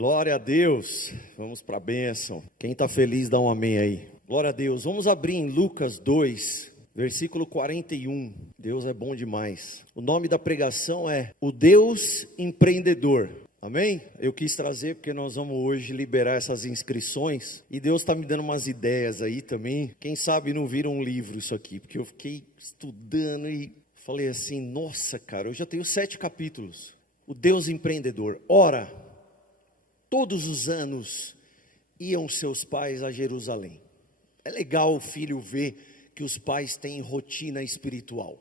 Glória a Deus. Vamos para a bênção. Quem está feliz dá um amém aí. Glória a Deus. Vamos abrir em Lucas 2, versículo 41. Deus é bom demais. O nome da pregação é O Deus Empreendedor. Amém? Eu quis trazer porque nós vamos hoje liberar essas inscrições. E Deus está me dando umas ideias aí também. Quem sabe não vira um livro isso aqui. Porque eu fiquei estudando e falei assim, nossa cara, eu já tenho 7 capítulos. O Deus Empreendedor. Ora, todos os anos iam seus pais a Jerusalém. É legal o filho ver que os pais têm rotina espiritual.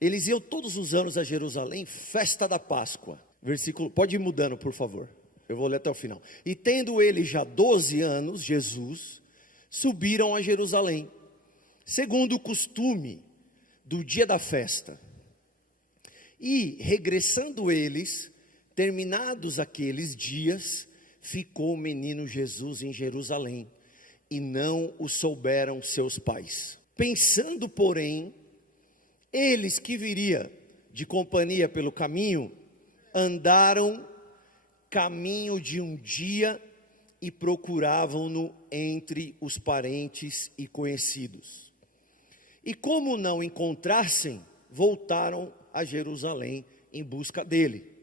Eles iam todos os anos a Jerusalém, festa da Páscoa. Versículo, pode ir mudando, por favor. Eu vou ler até o final. E tendo ele já 12 anos, Jesus, subiram a Jerusalém, segundo o costume do dia da festa. E, regressando eles, terminados aqueles dias, ficou o menino Jesus em Jerusalém, e não o souberam seus pais. Pensando, porém, eles que viria de companhia pelo caminho, andaram caminho de um dia e procuravam-no entre os parentes e conhecidos. E como não encontrassem, voltaram a Jerusalém em busca dele.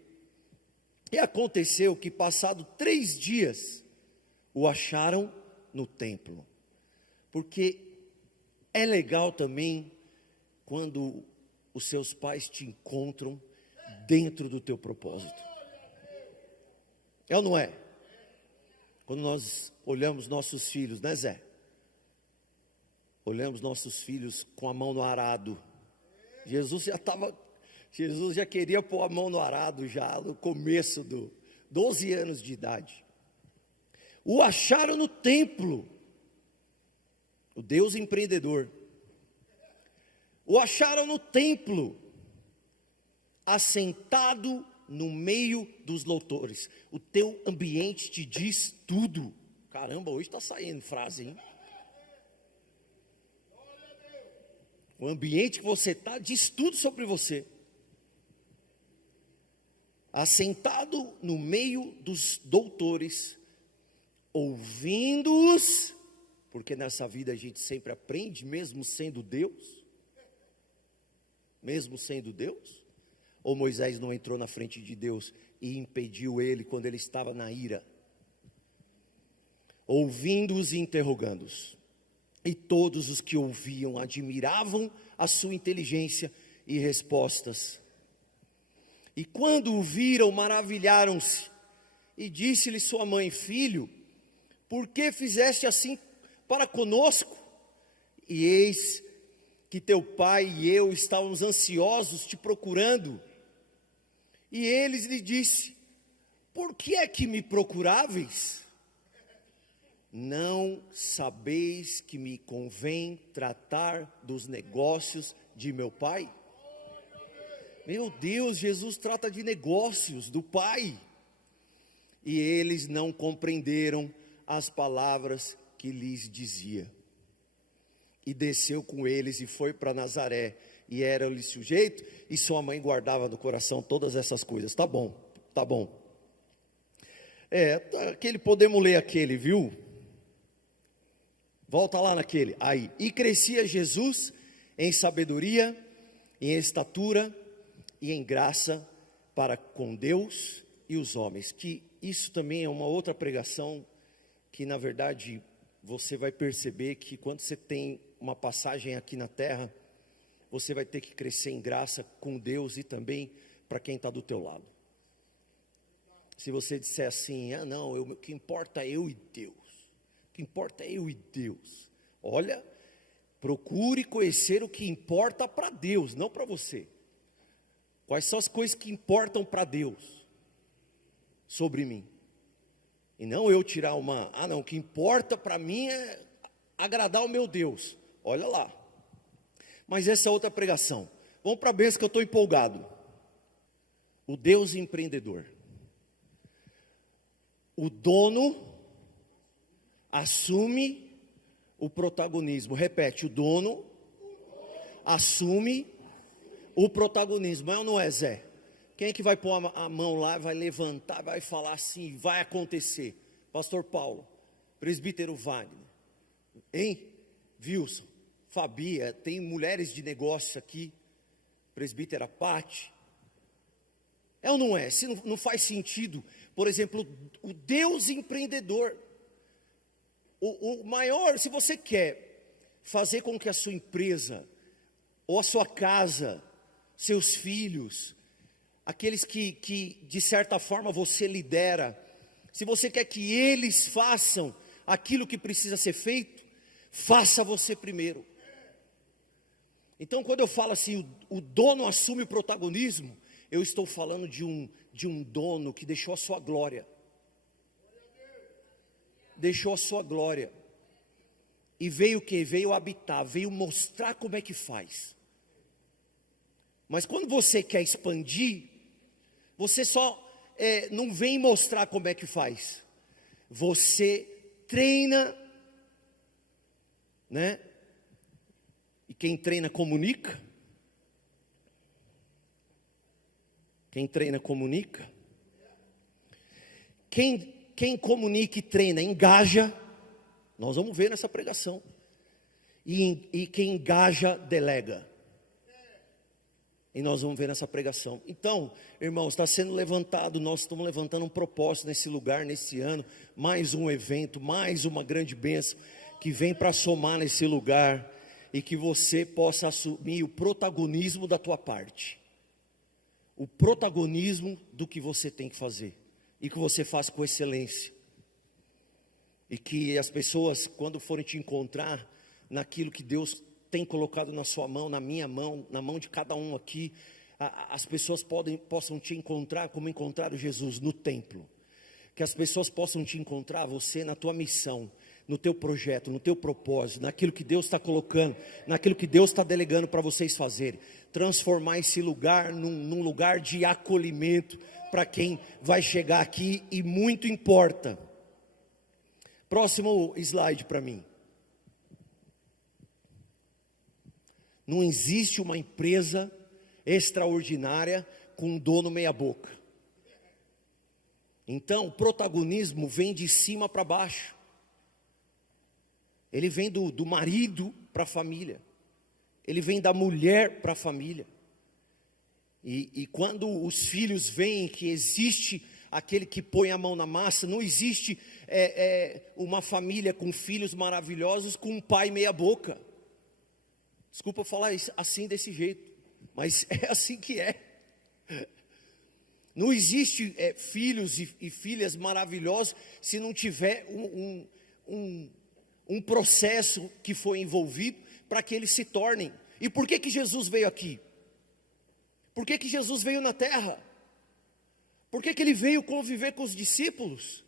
E aconteceu que, passado 3 dias, o acharam no templo. Porque é legal também quando os seus pais te encontram dentro do teu propósito. É ou não é? Quando nós olhamos nossos filhos, né, Zé? Olhamos nossos filhos com a mão no arado. Jesus já queria pôr a mão no arado já no começo 12 anos de idade. O acharam no templo. O Deus empreendedor. O acharam no templo, assentado no meio dos louvores. O teu ambiente te diz tudo. Caramba, hoje está saindo frase, hein? O ambiente que você está diz tudo sobre você. Assentado no meio dos doutores, ouvindo-os, porque nessa vida a gente sempre aprende, mesmo sendo Deus. Mesmo sendo Deus. Ou Moisés não entrou na frente de Deus e impediu ele quando ele estava na ira? Ouvindo-os e interrogando-os. E todos os que ouviam admiravam a sua inteligência e respostas. E quando o viram, maravilharam-se. E disse-lhe sua mãe: Filho, por que fizeste assim para conosco? E eis que teu pai e eu estávamos ansiosos te procurando. E eles lhe disse: Por que é que me procuráveis? Não sabeis que me convém tratar dos negócios de meu pai? Meu Deus, Jesus trata de negócios do pai. E eles não compreenderam as palavras que lhes dizia. E desceu com eles e foi para Nazaré. E era-lhe sujeito, e sua mãe guardava no coração todas essas coisas. Tá bom, tá bom. Podemos ler aquele, viu? Volta lá naquele, aí. E crescia Jesus em sabedoria, em estatura e em graça para com Deus e os homens. Que isso também é uma outra pregação, que na verdade você vai perceber que quando você tem uma passagem aqui na terra, você vai ter que crescer em graça com Deus e também para quem está do teu lado. Se você disser assim, o que importa é eu e Deus. O que importa é eu e Deus. Olha, procure conhecer o que importa para Deus, não para você. Quais são as coisas que importam para Deus sobre mim? E não eu tirar o que importa para mim é agradar o meu Deus. Olha lá. Mas essa é outra pregação. Vamos para a bênção que eu estou empolgado. O Deus empreendedor. O dono assume o protagonismo. Repete, o dono assume o protagonismo. É ou não é, Zé? Quem é que vai pôr a mão lá, vai levantar, vai falar assim, vai acontecer? Pastor Paulo, presbítero Wagner, hein? Wilson, Fabia, tem mulheres de negócio aqui, presbítera Pati. É ou não é? Se não faz sentido, por exemplo, o Deus empreendedor, o maior, se você quer fazer com que a sua empresa, ou a sua casa, seus filhos, aqueles que de certa forma você lidera, se você quer que eles façam aquilo que precisa ser feito, faça você primeiro. Então quando eu falo assim, o dono assume o protagonismo, eu estou falando de um dono que deixou a sua glória. Deixou a sua glória. E veio o quê? Veio habitar, veio mostrar como é que faz. Mas quando você quer expandir, você só não vem mostrar como é que faz. Você treina, né? E quem treina comunica. Quem treina comunica. Quem comunica e treina engaja. Nós vamos ver nessa pregação. E quem engaja delega. E nós vamos ver nessa pregação. Então, irmãos, está sendo levantado, nós estamos levantando um propósito nesse lugar, nesse ano. Mais um evento, mais uma grande bênção que vem para somar nesse lugar. E que você possa assumir o protagonismo da tua parte. O protagonismo do que você tem que fazer. E que você faz com excelência. E que as pessoas, quando forem te encontrar naquilo que Deus tem colocado na sua mão, na minha mão, na mão de cada um aqui, as pessoas possam te encontrar como encontraram Jesus no templo. Que as pessoas possam te encontrar, você na tua missão, no teu projeto, no teu propósito, naquilo que Deus está colocando, naquilo que Deus está delegando para vocês fazerem. Transformar esse lugar num lugar de acolhimento para quem vai chegar aqui, e muito importa. Próximo slide para mim. Não existe uma empresa extraordinária com um dono meia boca. Então o protagonismo vem de cima para baixo. Ele vem do marido para a família. Ele vem da mulher para a família. E quando os filhos veem que existe aquele que põe a mão na massa, não existe uma família com filhos maravilhosos com um pai meia boca. Desculpa falar isso assim desse jeito, mas é assim que é. Não existe filhos e filhas maravilhosos se não tiver um processo que foi envolvido para que eles se tornem. E por que Jesus veio aqui? Por que Jesus veio na terra? Por que ele veio conviver com os discípulos?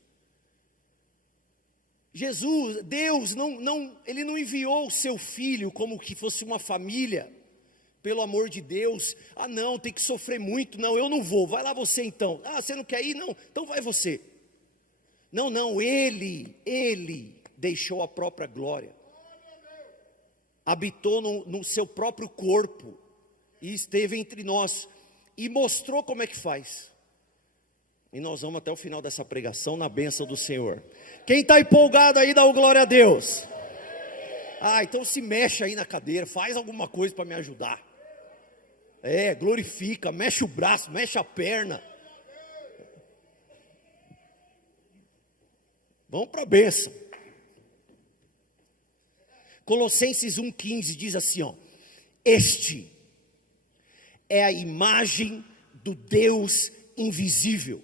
Jesus, Deus, Ele não enviou o seu filho como que fosse uma família, pelo amor de Deus. Ah não, tem que sofrer muito, não, eu não vou, vai lá você então. Ah, você não quer ir? Não, então vai você. Não, Ele deixou a própria glória, habitou no seu próprio corpo, e esteve entre nós, e mostrou como é que faz. E nós vamos até o final dessa pregação na bênção do Senhor. Quem está empolgado aí, dá uma glória a Deus. Ah, então se mexe aí na cadeira, faz alguma coisa para me ajudar. Glorifica, mexe o braço, mexe a perna. Vamos para a bênção. Colossenses 1,15 diz assim, ó: este é a imagem do Deus invisível,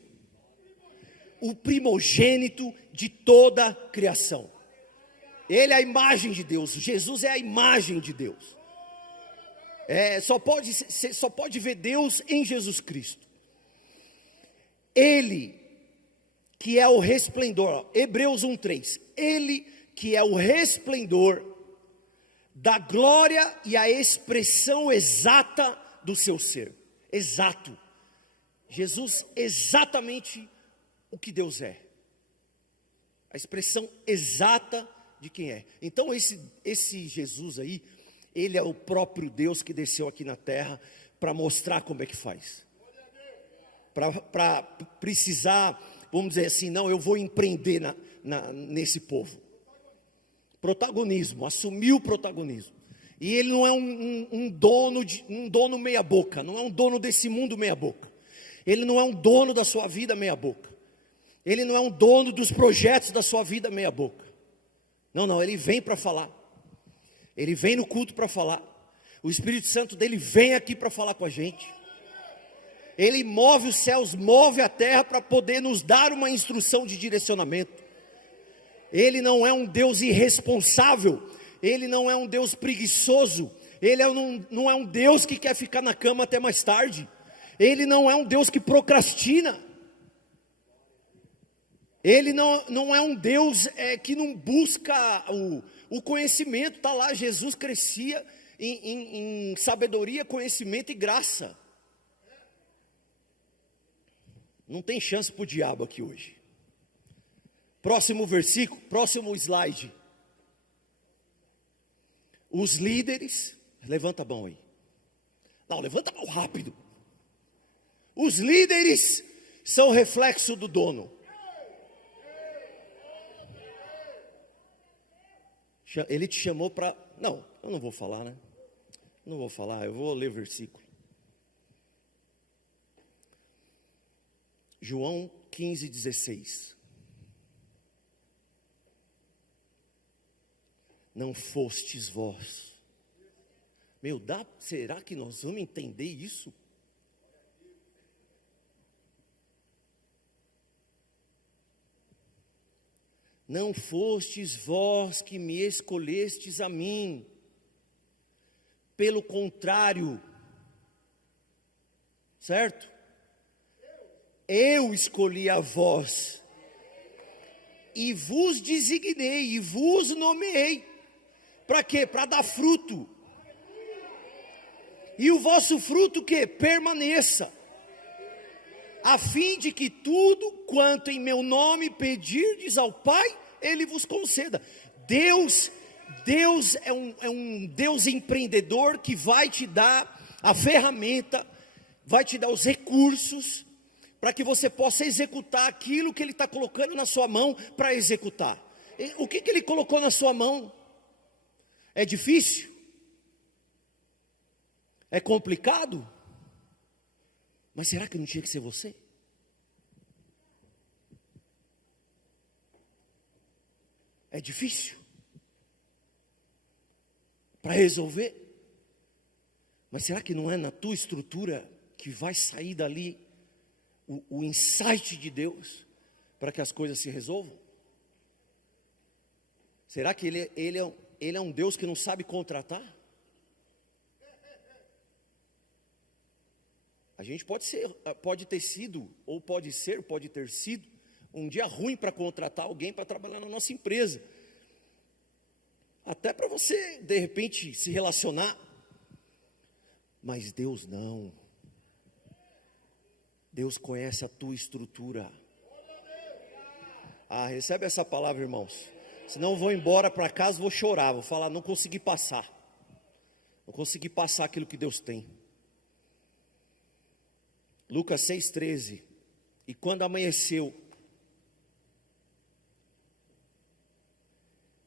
o primogênito de toda a criação. Ele é a imagem de Deus. Jesus é a imagem de Deus. Só pode ver Deus em Jesus Cristo. Ele que é o resplendor, Hebreus 1,3. Ele que é o resplendor da glória e a expressão exata do seu ser. Exato. Jesus exatamente o que Deus é. A expressão exata de quem é. Então esse Jesus aí, ele é o próprio Deus que desceu aqui na terra para mostrar como é que faz. para precisar, vamos dizer assim, não, eu vou empreender nesse povo. Protagonismo, assumir o protagonismo. E ele não é um dono meia boca, não é um dono desse mundo meia boca. Ele não é um dono da sua vida meia boca. Ele não é um dono dos projetos da sua vida meia boca. Não, ele vem para falar. Ele vem no culto para falar. O Espírito Santo dele vem aqui para falar com a gente. Ele move os céus, move a terra para poder nos dar uma instrução de direcionamento. Ele não é um Deus irresponsável. Ele não é um Deus preguiçoso. Ele não é um Deus que quer ficar na cama até mais tarde. Ele não é um Deus que procrastina. Ele não é um Deus que não busca o conhecimento. Está lá, Jesus crescia em sabedoria, conhecimento e graça. Não tem chance para o diabo aqui hoje. Próximo versículo, próximo slide. Os líderes, levanta a mão aí. Não, levanta a mão rápido. Os líderes são reflexo do dono. Ele te chamou para... Não, eu não vou falar, né? Não vou falar, eu vou ler versículo. João 15:16. Não fostes vós. Será que nós vamos entender isso? Não fostes vós que me escolhestes a mim. Pelo contrário, certo? Eu escolhi a vós, e vos designei, e vos nomeei. Para quê? Para dar fruto. E o vosso fruto que? Permaneça. A fim de que tudo quanto em meu nome pedirdes ao Pai, Ele vos conceda. Deus é um Deus empreendedor que vai te dar a ferramenta, vai te dar os recursos, para que você possa executar aquilo que Ele está colocando na sua mão para executar. O que Ele colocou na sua mão? É difícil? É complicado? Mas será que não tinha que ser você? É difícil para resolver? Mas será que não é na tua estrutura que vai sair dali o insight de Deus para que as coisas se resolvam? Será que ele é um Deus que não sabe contratar? A gente pode ter sido, ou pode ter sido, um dia ruim para contratar alguém para trabalhar na nossa empresa. Até para você, de repente, se relacionar. Mas Deus não. Deus conhece a tua estrutura. Recebe essa palavra, irmãos. Senão eu vou embora para casa e vou chorar. Vou falar, não consegui passar. Não consegui passar aquilo que Deus tem. Lucas 6,13. E quando amanheceu,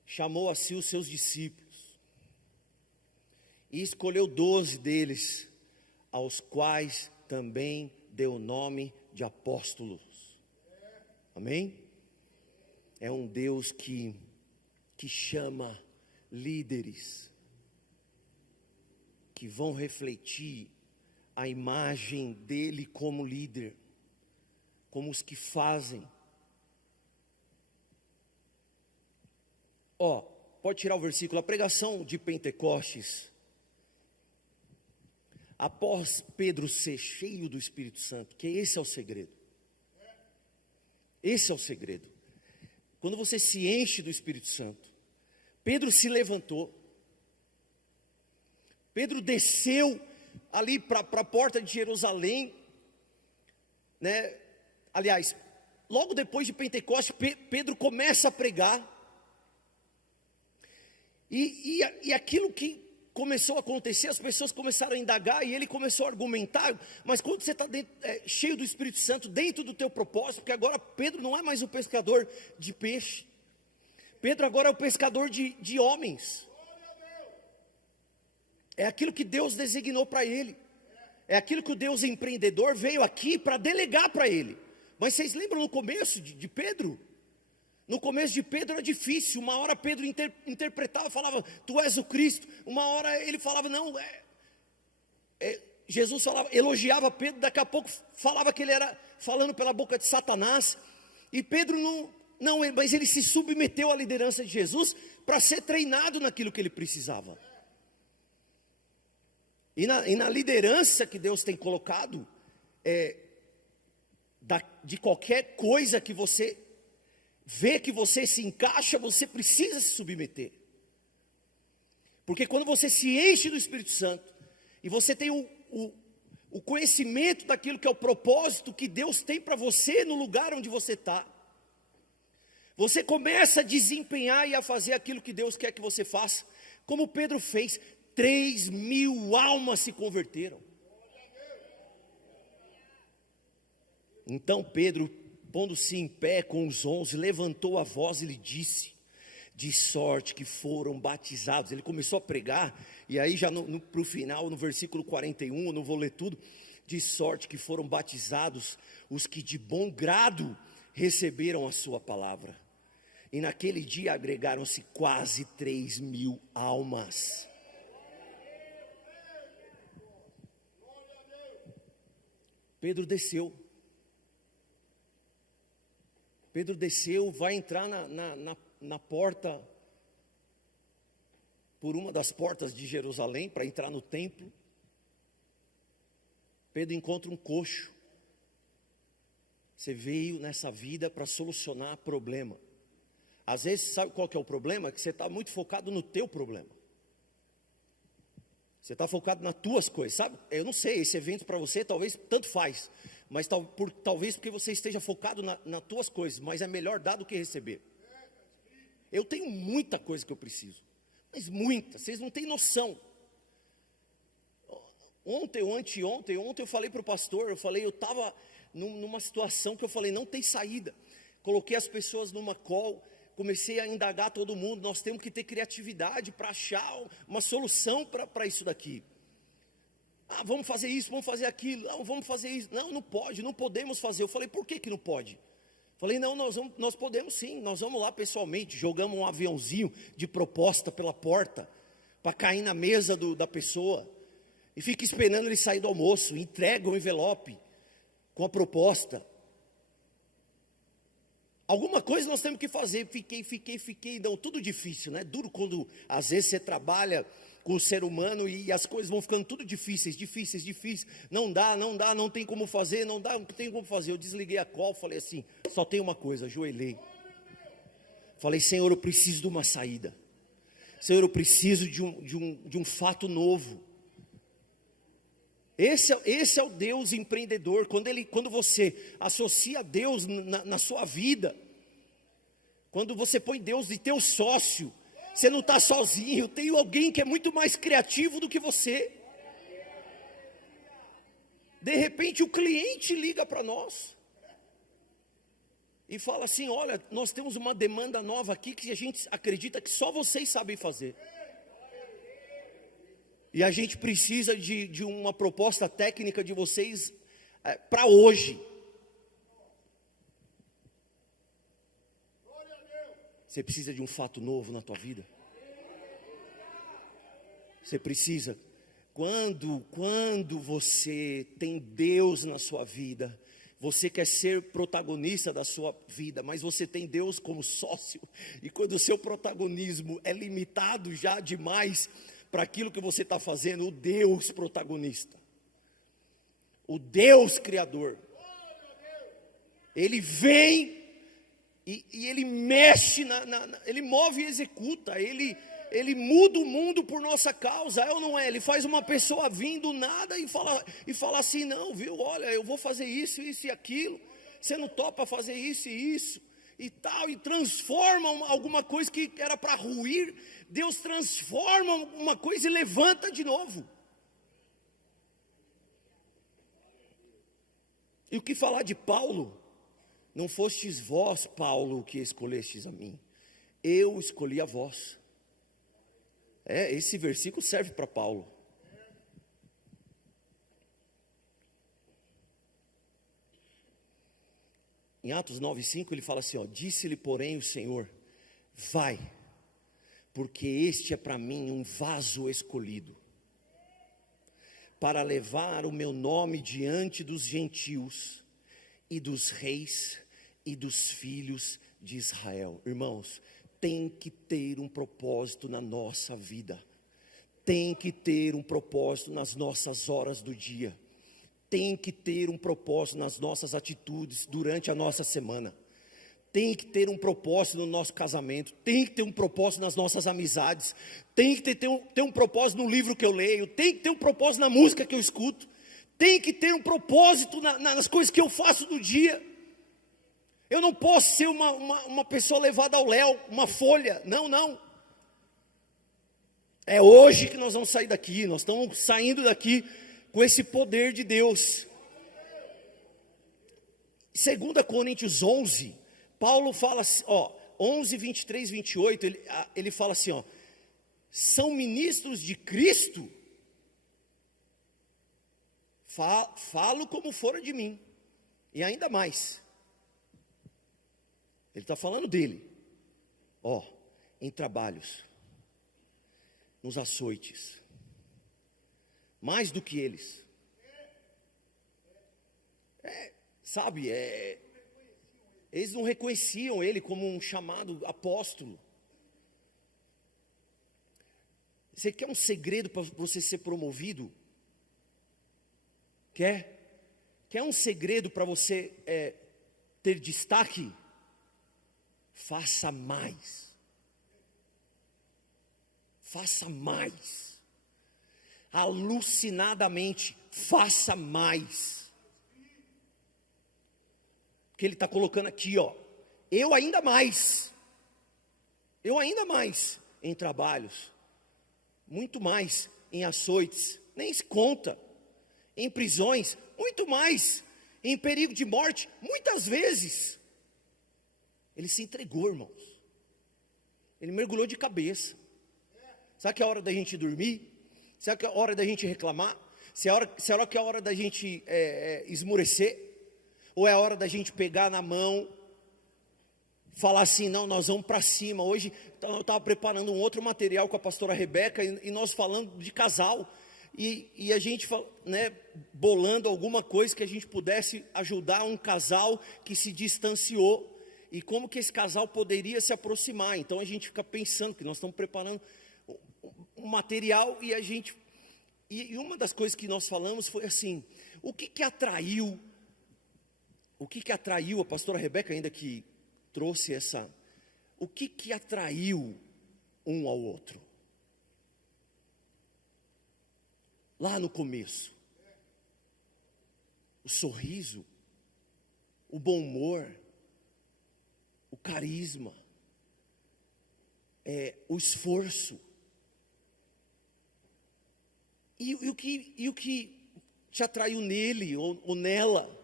chamou a si os seus discípulos e escolheu 12 deles, aos quais também deu o nome de apóstolos. Amém? É um Deus que chama líderes que vão refletir a imagem dele como líder, como os que fazem. Pode tirar o versículo. A pregação de Pentecostes, após Pedro ser cheio do Espírito Santo, que esse é o segredo. Esse é o segredo. Quando você se enche do Espírito Santo, Pedro se levantou, Pedro desceu ali para a porta de Jerusalém, né? Aliás, logo depois de Pentecostes, Pedro começa a pregar, e aquilo que começou a acontecer, as pessoas começaram a indagar e ele começou a argumentar. Mas quando você está cheio do Espírito Santo, dentro do teu propósito, porque agora Pedro não é mais o pescador de peixe, Pedro agora é o pescador de homens. É aquilo que Deus designou para ele, é aquilo que o Deus empreendedor veio aqui para delegar para ele. Mas vocês lembram no começo de Pedro? No começo de Pedro era difícil. Uma hora Pedro interpretava, falava, tu és o Cristo. Uma hora ele falava, não, Jesus falava, elogiava Pedro. Daqui a pouco falava que ele era falando pela boca de Satanás. E Pedro não, mas ele se submeteu à liderança de Jesus para ser treinado naquilo que ele precisava. E na liderança que Deus tem colocado, de qualquer coisa que você vê que você se encaixa, você precisa se submeter. Porque quando você se enche do Espírito Santo, e você tem o conhecimento daquilo que é o propósito que Deus tem para você no lugar onde você está, você começa a desempenhar e a fazer aquilo que Deus quer que você faça, como Pedro fez. 3.000 almas se converteram. Então Pedro, pondo-se em pé com os 11, levantou a voz e lhe disse, de sorte que foram batizados. Ele começou a pregar, e aí já para o final, no versículo 41, eu não vou ler tudo, de sorte que foram batizados os que de bom grado receberam a sua palavra. E naquele dia agregaram-se quase 3.000 almas. Pedro desceu, vai entrar na porta, por uma das portas de Jerusalém, para entrar no templo. Pedro encontra um coxo. Você veio nessa vida para solucionar problema. Às vezes, sabe qual que é o problema? Que você está muito focado no teu problema. Você está focado nas tuas coisas, sabe? Eu não sei, esse evento para você talvez tanto faz, mas talvez porque você esteja focado nas tuas coisas, mas é melhor dar do que receber. Eu tenho muita coisa que eu preciso, mas muita, vocês não têm noção. Ontem ou anteontem, eu falei para o pastor, eu estava numa situação que eu falei, não tem saída. Coloquei as pessoas numa call, comecei a indagar todo mundo, nós temos que ter criatividade para achar uma solução para isso daqui. Vamos fazer isso, vamos fazer aquilo, vamos fazer isso. Não pode, não podemos fazer. Eu falei, por que não pode? Falei, não, nós podemos sim, nós vamos lá pessoalmente, jogamos um aviãozinho de proposta pela porta, para cair na mesa da pessoa, e fica esperando ele sair do almoço, entrega o envelope com a proposta. Alguma coisa nós temos que fazer. Fiquei, não, tudo difícil, né? Duro quando às vezes você trabalha com o ser humano e as coisas vão ficando tudo difíceis. Não dá, não tem como fazer, não tem como fazer. Eu desliguei a call, falei assim, só tem uma coisa, ajoelhei. Falei, Senhor, eu preciso de uma saída. Senhor, eu preciso de um fato novo. Esse é o Deus empreendedor. Quando você associa Deus na sua vida, quando você põe Deus de teu sócio, você não está sozinho, tem alguém que é muito mais criativo do que você. De repente o cliente liga para nós e fala assim, olha, nós temos uma demanda nova aqui que a gente acredita que só vocês sabem fazer. E a gente precisa de uma proposta técnica de vocês para hoje. Você precisa de um fato novo na tua vida. Você precisa. Quando você tem Deus na sua vida, você quer ser protagonista da sua vida, mas você tem Deus como sócio. E quando o seu protagonismo é limitado já demais para aquilo que você está fazendo, o Deus protagonista, o Deus criador, Ele vem e Ele mexe, Ele move e executa, Ele muda o mundo por nossa causa, é ou não é? Ele faz uma pessoa vir do nada e fala assim, não, viu, olha, eu vou fazer isso e aquilo, você não topa fazer isso e isso, e tal, e transforma alguma coisa que era para ruir, Deus transforma uma coisa e levanta de novo. E o que falar de Paulo? Não fostes vós, Paulo, que escolhestes a mim, eu escolhi a vós. Esse versículo serve para Paulo. Em Atos 9:5 ele fala assim, disse-lhe porém o Senhor, vai, porque este é para mim um vaso escolhido, para levar o meu nome diante dos gentios, e dos reis, e dos filhos de Israel. Irmãos, tem que ter um propósito na nossa vida, tem que ter um propósito nas nossas horas do dia, tem que ter um propósito nas nossas atitudes durante a nossa semana, tem que ter um propósito no nosso casamento, tem que ter um propósito nas nossas amizades, tem que ter um propósito no livro que eu leio, tem que ter um propósito na música que eu escuto, tem que ter um propósito nas coisas que eu faço no dia. Eu não posso ser uma pessoa levada ao léu, uma folha, não. É hoje que nós vamos sair daqui, nós estamos saindo daqui com esse poder de Deus. 2 Coríntios 11, Paulo fala assim, 11, 23, 28, ele fala assim, são ministros de Cristo? Falo como fora de mim, e ainda mais. Ele está falando dele, em trabalhos, nos açoites, mais do que eles. Eles não reconheciam ele como um chamado apóstolo. Você quer um segredo para você ser promovido? Quer um segredo para você ter destaque? Faça mais. Faça mais. Alucinadamente, faça mais. Que ele está colocando aqui, eu ainda mais em trabalhos, muito mais em açoites, nem se conta, em prisões, muito mais, em perigo de morte, muitas vezes. Ele se entregou, irmãos. Ele mergulhou de cabeça. Será que é a hora da gente dormir? Será que é a hora da gente reclamar? Será que é a hora da gente esmurecer? Ou é a hora da gente pegar na mão, falar assim, não, nós vamos para cima. Hoje eu estava preparando um outro material com a pastora Rebeca, e nós falando de casal, e a gente bolando alguma coisa que a gente pudesse ajudar um casal que se distanciou, e como que esse casal poderia se aproximar. Então a gente fica pensando que nós estamos preparando um material, e uma das coisas que nós falamos foi assim, o que atraiu a pastora Rebeca, ainda que trouxe o que atraiu um ao outro? Lá no começo, o sorriso, o bom humor, o carisma, o esforço. E o que te atraiu nele ou nela?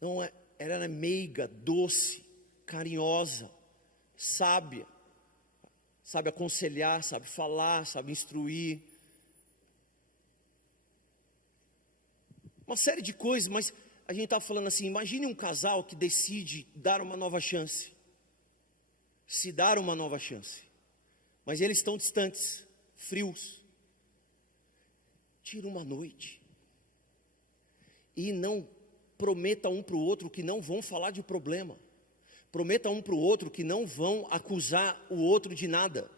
Não era meiga, doce, carinhosa, sábia, sabe aconselhar, sabe falar, sabe instruir. Uma série de coisas, mas a gente estava falando assim, imagine um casal que decide dar uma nova chance. Se dar uma nova chance. Mas eles estão distantes, frios. Tira uma noite. E não prometa um para o outro que não vão falar de problema. Prometa um para o outro que não vão acusar o outro de nada,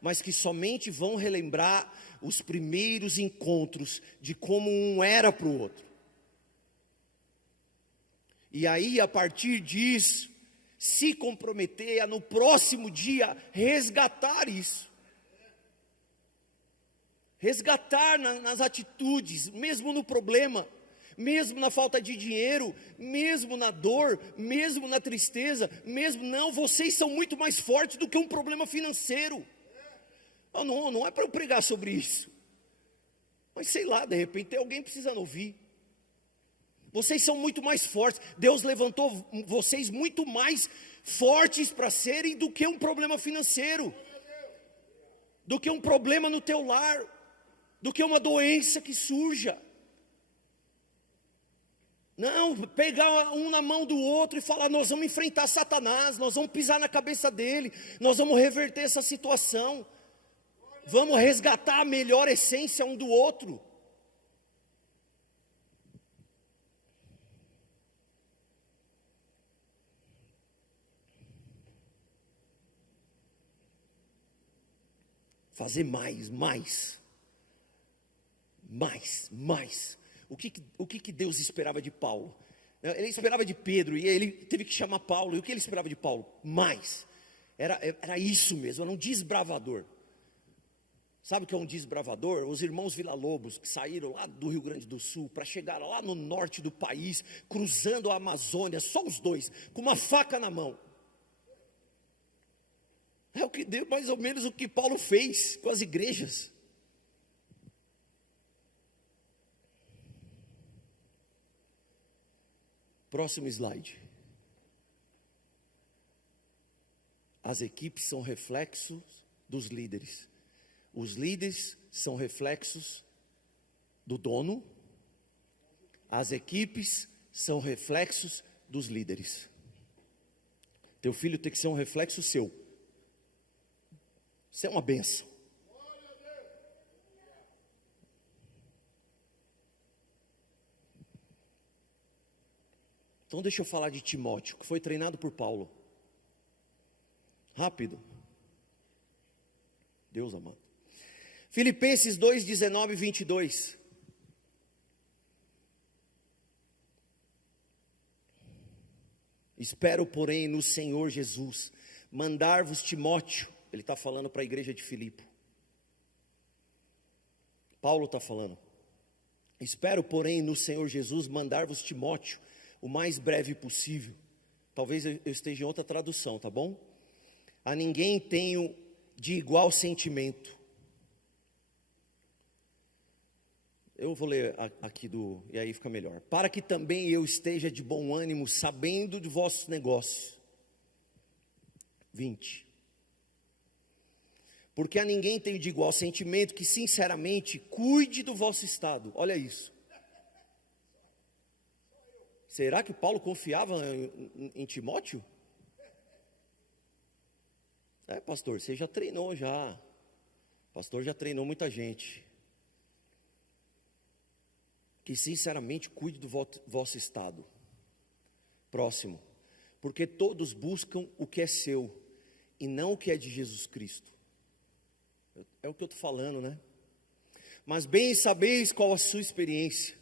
mas que somente vão relembrar os primeiros encontros de como um era para o outro. E aí, a partir disso, se comprometer a no próximo dia resgatar isso. Resgatar nas atitudes, mesmo no problema, mesmo na falta de dinheiro, mesmo na dor, mesmo na tristeza, não, vocês são muito mais fortes do que um problema financeiro. Não é para eu pregar sobre isso, mas sei lá, de repente tem alguém precisando ouvir. Vocês são muito mais fortes. Deus levantou vocês muito mais fortes para serem do que um problema financeiro, do que um problema no teu lar, do que uma doença que surja. Não, pegar um na mão do outro e falar: nós vamos enfrentar Satanás, nós vamos pisar na cabeça dele, nós vamos reverter essa situação, vamos resgatar a melhor essência um do outro. Fazer mais. O que Deus esperava de Paulo? Ele esperava de Pedro, e ele teve que chamar Paulo. E o que ele esperava de Paulo? Mais. Era isso mesmo, era um desbravador. Sabe o que é um desbravador? Os irmãos Villa-Lobos, que saíram lá do Rio Grande do Sul, para chegar lá no norte do país, cruzando a Amazônia, só os dois, com uma faca na mão. É o que deu, mais ou menos o que Paulo fez com as igrejas. Próximo slide. As equipes são reflexos dos líderes. Os líderes são reflexos do dono. As equipes são reflexos dos líderes. Teu filho tem que ser um reflexo seu. Isso é uma benção. Então deixa eu falar de Timóteo, que foi treinado por Paulo. Rápido. Deus amado. Filipenses 2, 19 e 22. Espero, porém, no Senhor Jesus, mandar-vos Timóteo. Ele está falando para a igreja de Filipe. Paulo está falando. Espero, porém, no Senhor Jesus, mandar-vos Timóteo o mais breve possível. Talvez eu esteja em outra tradução, tá bom? A ninguém tenho de igual sentimento. Eu vou ler aqui e aí fica melhor. Para que também eu esteja de bom ânimo, sabendo de vossos negócios. 20. Porque a ninguém tenho de igual sentimento, que sinceramente cuide do vosso estado. Olha isso. Será que Paulo confiava em Timóteo? Pastor, você já treinou já. Pastor já treinou muita gente. Que sinceramente cuide do vosso estado. Próximo. Porque todos buscam o que é seu, e não o que é de Jesus Cristo. É o que eu estou falando, né? Mas bem sabeis qual a sua experiência,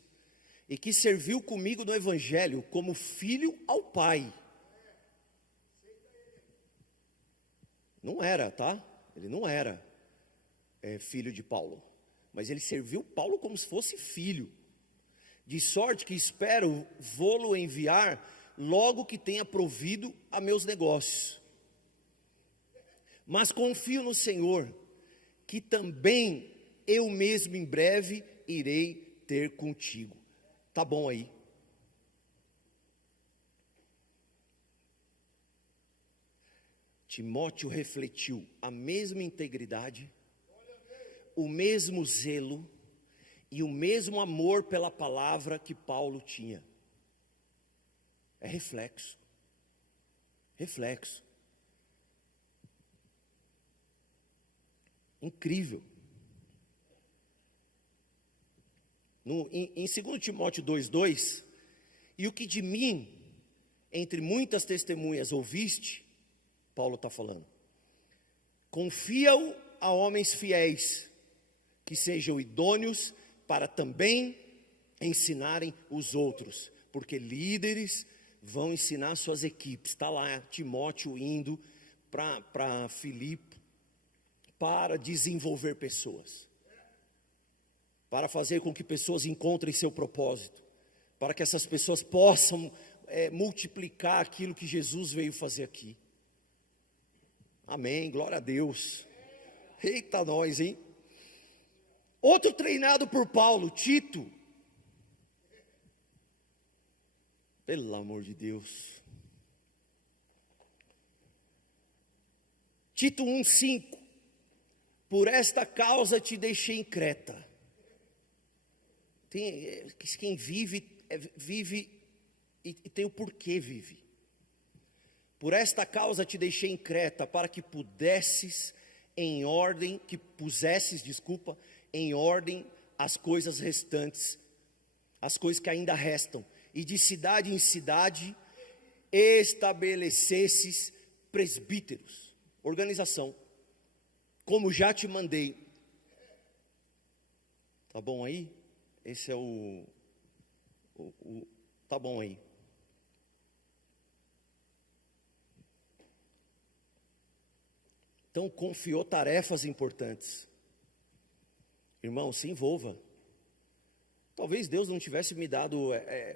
e que serviu comigo no Evangelho como filho ao Pai. Não era, tá? Ele não era filho de Paulo, mas ele serviu Paulo como se fosse filho. De sorte que espero vô-lo enviar logo que tenha provido a meus negócios. Mas confio no Senhor, que também eu mesmo em breve irei ter contigo. Tá bom aí? Timóteo refletiu a mesma integridade, o mesmo zelo e o mesmo amor pela palavra que Paulo tinha. É reflexo. Reflexo. Incrível. Em 2 Timóteo 2,2, e o que de mim, entre muitas testemunhas ouviste, Paulo está falando, confia-o a homens fiéis, que sejam idôneos para também ensinarem os outros, porque líderes vão ensinar suas equipes. Está lá Timóteo indo para Filipe, para desenvolver pessoas, para fazer com que pessoas encontrem seu propósito, para que essas pessoas possam multiplicar aquilo que Jesus veio fazer aqui. Amém, glória a Deus. Eita nós, hein? Outro treinado por Paulo, Tito. Pelo amor de Deus. Tito 1,5. Por esta causa te deixei em Creta. Quem vive, vive e tem o porquê vive. Por esta causa te deixei em Creta, para que pusesses em ordem as coisas restantes, as coisas que ainda restam, e de cidade em cidade estabelecesses presbíteros, organização, como já te mandei. Tá bom aí? Esse é tá bom aí. Então confiou tarefas importantes. Irmão, se envolva. Talvez Deus não tivesse me dado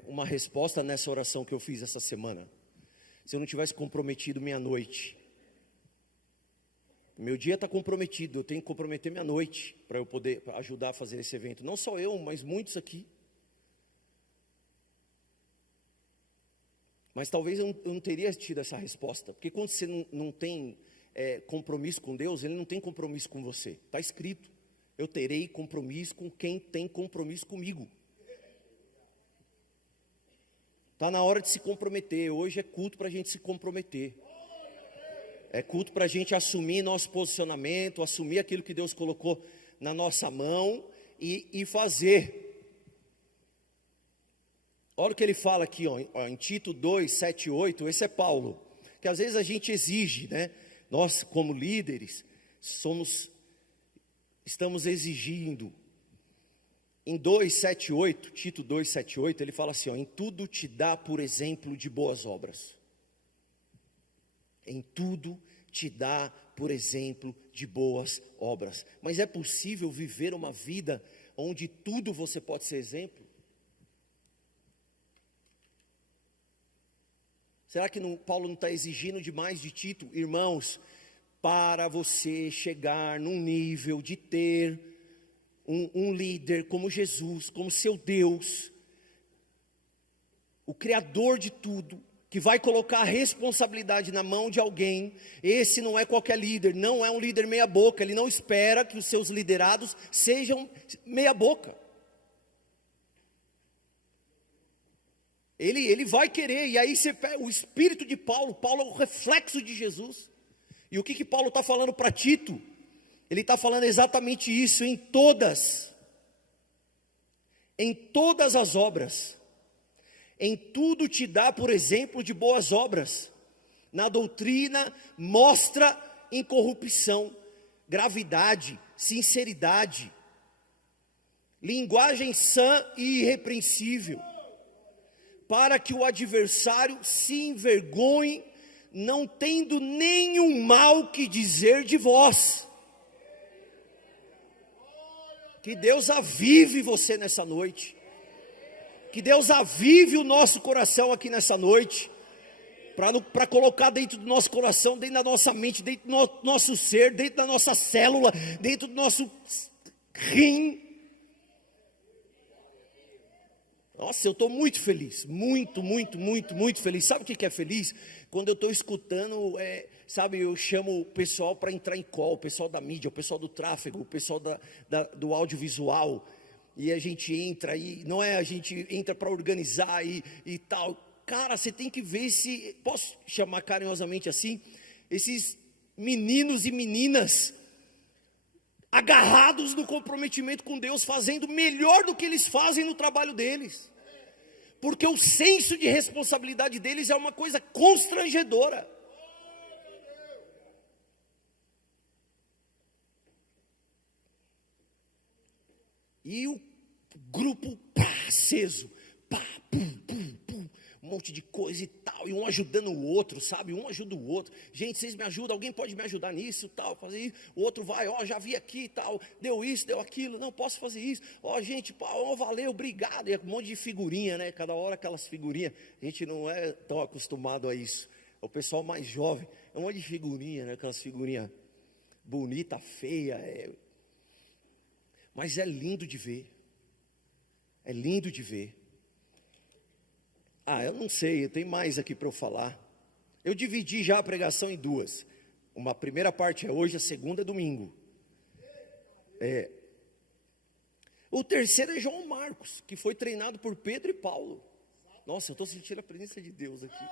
uma resposta nessa oração que eu fiz essa semana, se eu não tivesse comprometido minha noite. Meu dia está comprometido, eu tenho que comprometer minha noite para eu poder ajudar a fazer esse evento. Não só eu, mas muitos aqui. Mas talvez eu não teria tido essa resposta, porque quando você não tem compromisso com Deus, Ele não tem compromisso com você. Está escrito: eu terei compromisso com quem tem compromisso comigo. Está na hora de se comprometer. Hoje é culto para a gente se comprometer. É culto para a gente assumir nosso posicionamento, assumir aquilo que Deus colocou na nossa mão e fazer. Olha o que ele fala aqui, ó, em Tito 2, 7 e 8, esse é Paulo. Que às vezes a gente exige, né? Nós como líderes, estamos exigindo. Em 2, 7 e 8, Tito 2, 7 e 8, ele fala assim, ó, em tudo te dá por exemplo de boas obras. Em tudo te dá por exemplo de boas obras. Mas é possível viver uma vida onde tudo você pode ser exemplo? Será que Paulo não está exigindo demais de Tito? Irmãos, para você chegar num nível de ter um líder como Jesus, como seu Deus, o Criador de tudo, que vai colocar a responsabilidade na mão de alguém. Esse não é qualquer líder, não é um líder meia boca. Ele não espera que os seus liderados sejam meia boca. Ele vai querer, e aí você pega o espírito de Paulo. Paulo é o reflexo de Jesus. E o que Paulo está falando para Tito? Ele está falando exatamente isso, em todas as obras. Em tudo te dá por exemplo de boas obras. Na doutrina mostra incorrupção, gravidade, sinceridade, linguagem sã e irrepreensível, para que o adversário se envergonhe, não tendo nenhum mal que dizer de vós. Que Deus avive você nessa noite. Que Deus avive o nosso coração aqui nessa noite, para colocar dentro do nosso coração, dentro da nossa mente, dentro do nosso ser, dentro da nossa célula, dentro do nosso rim. Nossa, eu estou muito feliz, muito feliz. Sabe o que é feliz? Quando eu estou escutando, sabe, eu chamo o pessoal para entrar em call, o pessoal da mídia, o pessoal do tráfego, o pessoal do audiovisual, e a gente entra, e não é, a gente entra para organizar e tal. Cara, você tem que ver posso chamar carinhosamente assim, esses meninos e meninas agarrados no comprometimento com Deus, fazendo melhor do que eles fazem no trabalho deles, porque o senso de responsabilidade deles é uma coisa constrangedora. E o grupo aceso, pum, pum, pum, um monte de coisa e tal, e um ajudando o outro, sabe? Um ajuda o outro. Gente, vocês me ajudam, alguém pode me ajudar nisso, tal, fazer isso. O outro vai, ó, já vi aqui e tal, deu isso, deu aquilo, não posso fazer isso. Ó, gente, ó, valeu, obrigado. E é um monte de figurinha, né? Cada hora aquelas figurinhas. A gente não é tão acostumado a isso. É o pessoal mais jovem, é um monte de figurinha, né? Aquelas figurinhas bonita, feia, mas é lindo de ver. É lindo de ver. Eu não sei, tem mais aqui para eu falar. Eu dividi já a pregação em duas. Uma primeira parte é hoje, a segunda é domingo. O terceiro é João Marcos, que foi treinado por Pedro e Paulo. Nossa, eu estou sentindo a presença de Deus aqui.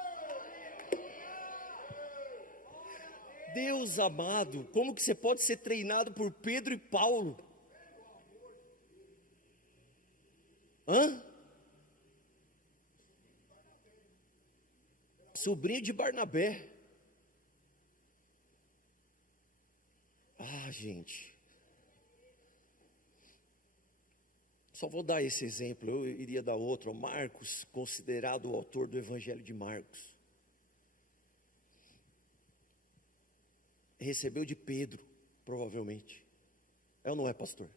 Deus amado, como que você pode ser treinado por Pedro e Paulo? Sobrinho de Barnabé. Gente. Só vou dar esse exemplo, eu iria dar outro. Marcos, considerado o autor do Evangelho de Marcos. Recebeu de Pedro, provavelmente. É ou não é, pastor?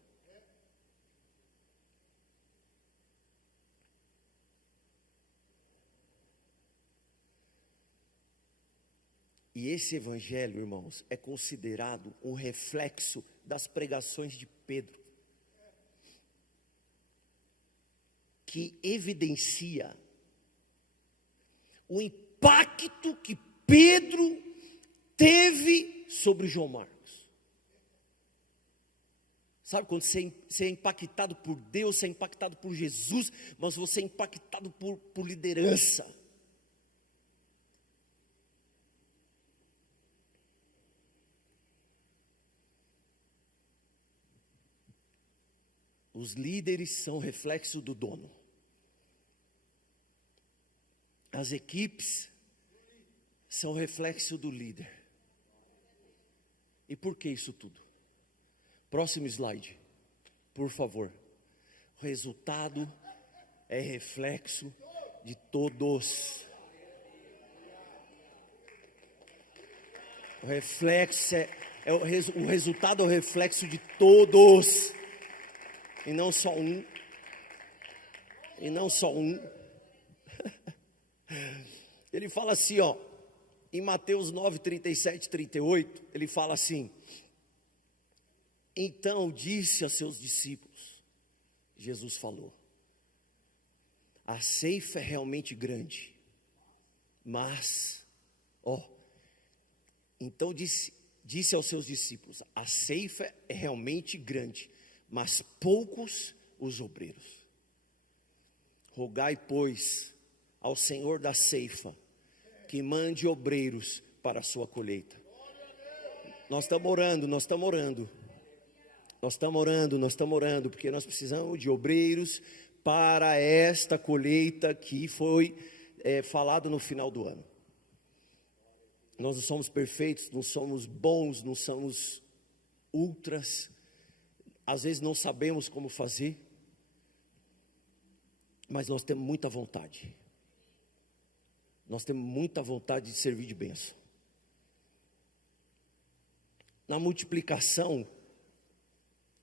E esse evangelho, irmãos, é considerado um reflexo das pregações de Pedro, que evidencia o impacto que Pedro teve sobre João Marcos. Sabe quando você é impactado por Deus, você é impactado por Jesus, mas você é impactado por liderança. Os líderes são reflexo do dono. As equipes são reflexo do líder. E por que isso tudo? Próximo slide, por favor. O resultado é reflexo de todos. O reflexo o resultado é o reflexo de todos. E não só um. E não só um. Ele fala assim, ó, em Mateus 9, 37, 38, ele fala assim: então disse a seus discípulos, Jesus falou, a ceifa é realmente grande, mas, então disse aos seus discípulos, a ceifa é realmente grande, mas poucos os obreiros. Rogai, pois, ao Senhor da ceifa, que mande obreiros para a sua colheita. Nós estamos orando, porque nós precisamos de obreiros para esta colheita que foi falado no final do ano. Nós não somos perfeitos, não somos bons, não somos ultras, às vezes não sabemos como fazer, mas nós temos muita vontade. Nós temos muita vontade de servir de bênção. Na multiplicação,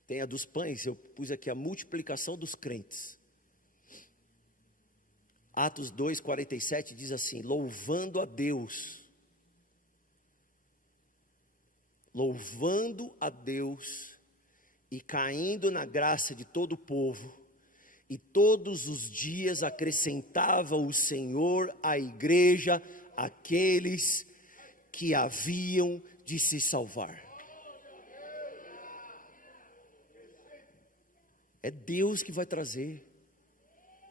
tem a dos pães, eu pus aqui a multiplicação dos crentes. Atos 2, 47 diz assim: louvando a Deus e caindo na graça de todo o povo, e todos os dias acrescentava o Senhor à igreja aqueles que haviam de se salvar. É Deus que vai trazer.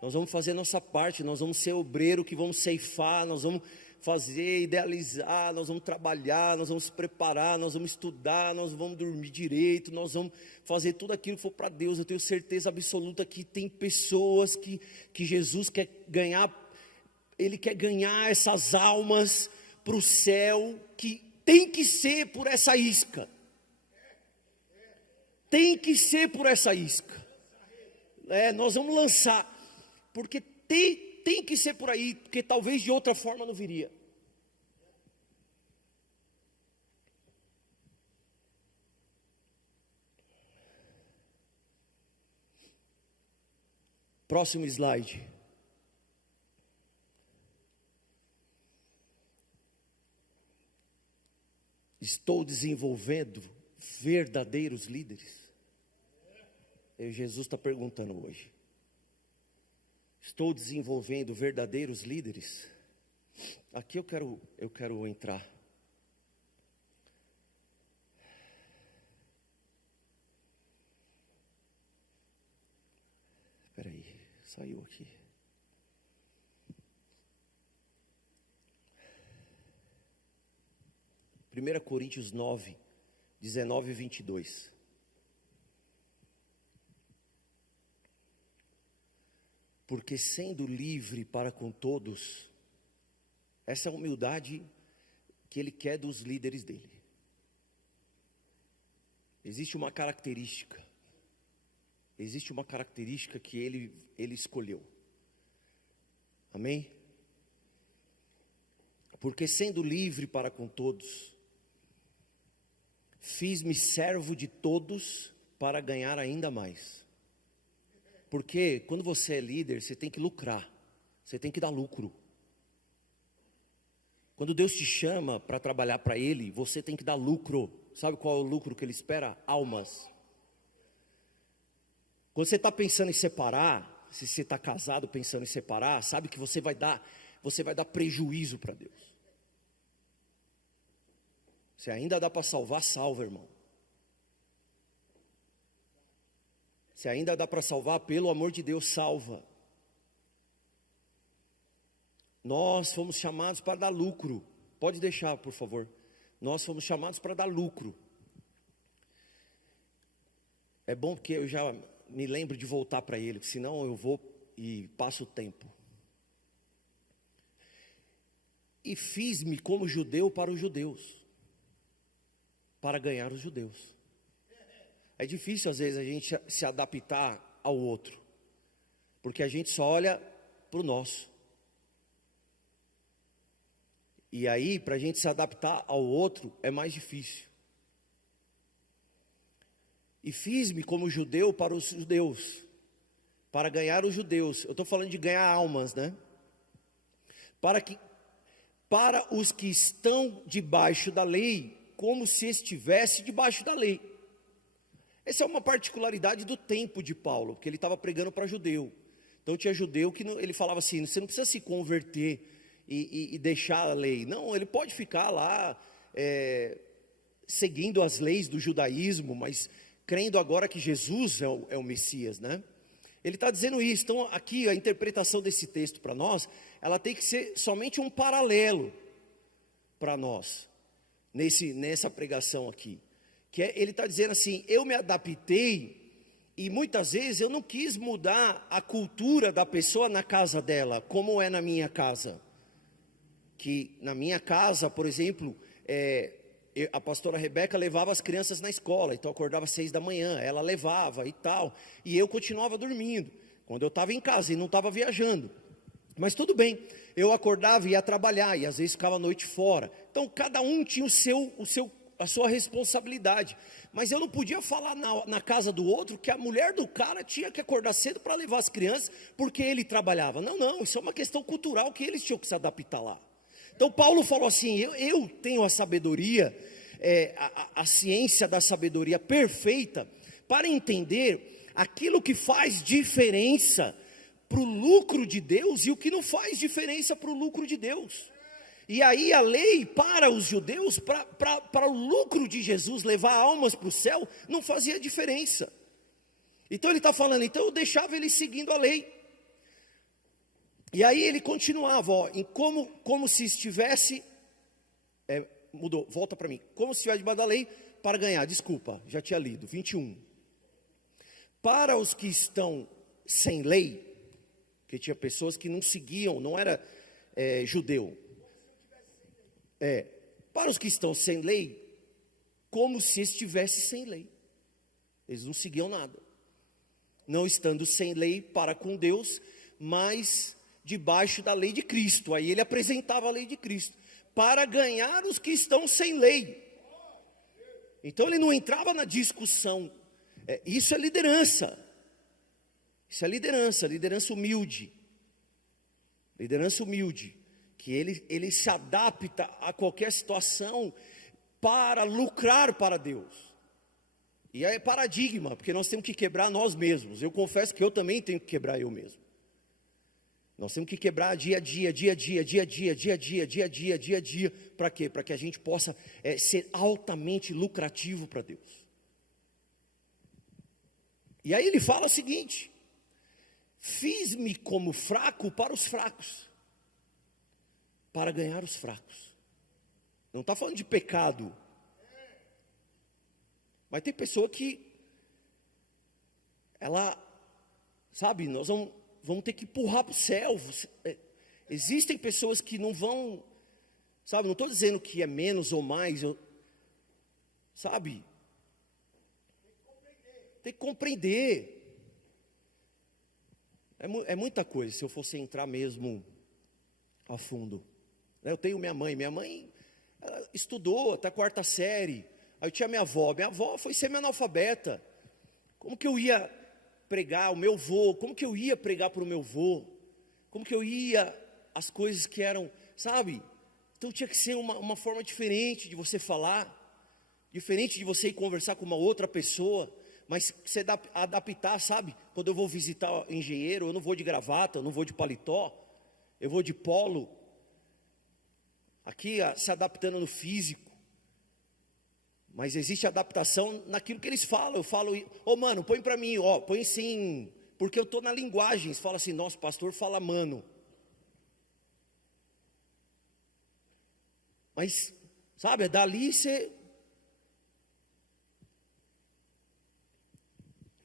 Nós vamos fazer nossa parte, nós vamos ser obreiro que vamos ceifar, nós vamos fazer, idealizar, nós vamos trabalhar, nós vamos se preparar, nós vamos estudar, nós vamos dormir direito, nós vamos fazer tudo aquilo que for para Deus. Eu tenho certeza absoluta que tem pessoas que Jesus quer ganhar, Ele quer ganhar essas almas para o céu, que tem que ser por essa isca. Tem que ser por essa isca. Nós vamos lançar, porque tem que ser por aí, porque talvez de outra forma não viria. Próximo slide. Estou desenvolvendo verdadeiros líderes? Jesus está perguntando hoje. Estou desenvolvendo verdadeiros líderes? Aqui eu quero entrar. Espera aí, saiu aqui. Primeira Coríntios 9, 19 e 22. Porque sendo livre para com todos, essa é a humildade que ele quer dos líderes dele. Existe uma característica que ele escolheu. Amém? Porque sendo livre para com todos, fiz-me servo de todos para ganhar ainda mais. Porque quando você é líder, você tem que lucrar, você tem que dar lucro. Quando Deus te chama para trabalhar para Ele, você tem que dar lucro. Sabe qual é o lucro que Ele espera? Almas. Quando você está pensando em separar, se você está casado pensando em separar, sabe que você vai dar prejuízo para Deus. Se ainda dá para salvar, salva, irmão. Se ainda dá para salvar, pelo amor de Deus, salva. Nós fomos chamados para dar lucro. Pode deixar, por favor. Nós fomos chamados para dar lucro. É bom porque eu já me lembro de voltar para ele, senão eu vou e passo o tempo. E fiz-me como judeu para os judeus, para ganhar os judeus. É difícil às vezes a gente se adaptar ao outro, porque a gente só olha para o nosso. E aí, para a gente se adaptar ao outro, é mais difícil. E fiz-me como judeu para os judeus, para ganhar os judeus. Eu estou falando de ganhar almas, né? Para os que estão debaixo da lei, como se estivesse debaixo da lei. Essa é uma particularidade do tempo de Paulo, porque ele estava pregando para judeu. Então tinha judeu que ele falava assim, você não precisa se converter e deixar a lei. Não, ele pode ficar lá seguindo as leis do judaísmo, mas crendo agora que Jesus é o Messias, né? Ele está dizendo isso. Então aqui a interpretação desse texto para nós, ela tem que ser somente um paralelo para nós, nessa pregação aqui. Ele está dizendo assim, eu me adaptei e muitas vezes eu não quis mudar a cultura da pessoa na casa dela, como é na minha casa. Que na minha casa, por exemplo, a pastora Rebeca levava as crianças na escola, então eu acordava às 6 da manhã, ela levava e tal, e eu continuava dormindo, quando eu estava em casa e não estava viajando. Mas tudo bem, eu acordava e ia trabalhar, e às vezes ficava a noite fora. Então cada um tinha a sua responsabilidade, mas eu não podia falar na casa do outro que a mulher do cara tinha que acordar cedo para levar as crianças, porque ele trabalhava. Não, isso é uma questão cultural que eles tinham que se adaptar lá. Então Paulo falou assim, eu tenho a sabedoria, a ciência da sabedoria perfeita, para entender aquilo que faz diferença para o lucro de Deus, e o que não faz diferença para o lucro de Deus. E aí a lei para os judeus, para o lucro de Jesus, levar almas para o céu, não fazia diferença. Então ele está falando, então eu deixava ele seguindo a lei. E aí ele continuava, como se estivesse, mudou, volta para mim, como se estivesse debaixo da lei para ganhar, desculpa, já tinha lido, 21. Para os que estão sem lei, que tinha pessoas que não seguiam, não era judeu. Para os que estão sem lei, como se estivesse sem lei. Eles não seguiam nada. Não estando sem lei para com Deus, mas debaixo da lei de Cristo. Aí ele apresentava a lei de Cristo, para ganhar os que estão sem lei. Então ele não entrava na discussão. Isso é liderança. Isso é liderança, liderança humilde. Liderança humilde, que ele se adapta a qualquer situação para lucrar para Deus. E aí é paradigma, porque nós temos que quebrar nós mesmos. Eu confesso que eu também tenho que quebrar eu mesmo. Nós temos que quebrar dia a dia, para quê? Para que a gente possa ser altamente lucrativo para Deus. E aí ele fala o seguinte: fiz-me como fraco para os fracos, para ganhar os fracos. Não está falando de pecado. Mas tem pessoa que, ela, sabe, nós vamos ter que empurrar para o céu. Existem pessoas que não vão, sabe, não estou dizendo que é menos ou mais, sabe, tem que compreender. É muita coisa, se eu fosse entrar mesmo a fundo. Eu tenho minha mãe ela estudou até a 4ª série. Aí eu tinha minha avó foi semi-analfabeta. Como que eu ia pregar o meu avô? Como que eu ia pregar para o meu avô? Como que eu ia, as coisas que eram, sabe? Então tinha que ser uma forma diferente de você falar, diferente de você ir conversar com uma outra pessoa, mas você adaptar, sabe? Quando eu vou visitar engenheiro, eu não vou de gravata, eu não vou de paletó, eu vou de polo. Aqui se adaptando no físico. Mas existe adaptação naquilo que eles falam. Eu falo, mano, põe para mim, põe sim, porque eu estou na linguagem. Você fala assim, nosso pastor fala mano. Mas, sabe, dali você...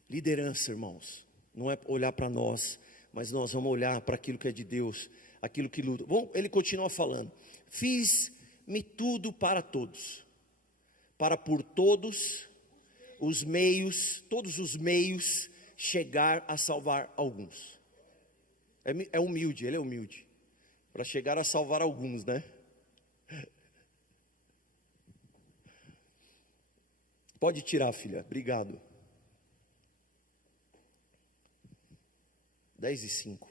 Liderança, irmãos, não é olhar para nós, mas nós vamos olhar para aquilo que é de Deus, aquilo que luta. Bom, ele continua falando: fiz-me tudo para todos, para por todos os meios chegar a salvar alguns. É humilde, ele é humilde, para chegar a salvar alguns, né? Pode tirar, filha, obrigado. 10:05.